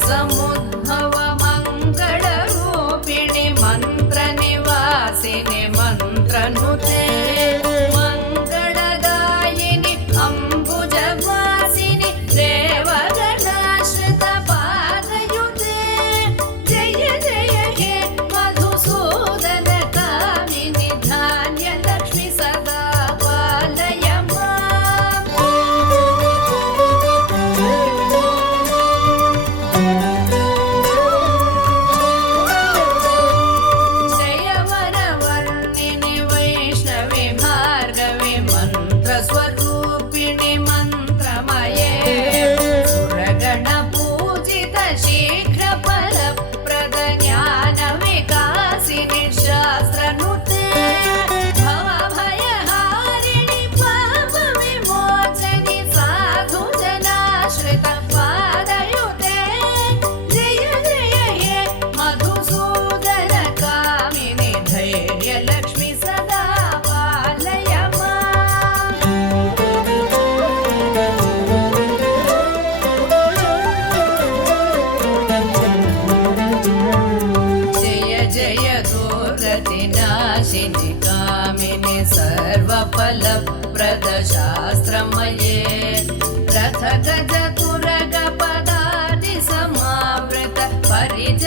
समुद्भव मङ्गलरूपिणि मन्त्रनिवासिनि मन्त्रनुते मङ्गलदायिनि अम्बुजवासिनि देवगणाश्रितपादयुते जय जय हे मधुसूदनकामिनि धान्यलक्ष्मि सदा पालय माम्। जय वरवर्णिनि वैष्णवि भार्गवि मन्त्रस्वरूपिणि मन्त्रमये सुरगणपूजित शीघ्रफलप्रद ज्ञानविकासिनि शास्त्रनुते भवभयहारिणि पापविमोचनि साधुजनाश्रितपादयुते जय जय हे मधुसूदनकामिनि धैर्यलक्ष्मि सदा पालय माम्। जय जय दुर्गतिनाशिनि कामिनि सर्वफलप्रद शास्त्रमये रथगजतुरगपदादि समावृत परिच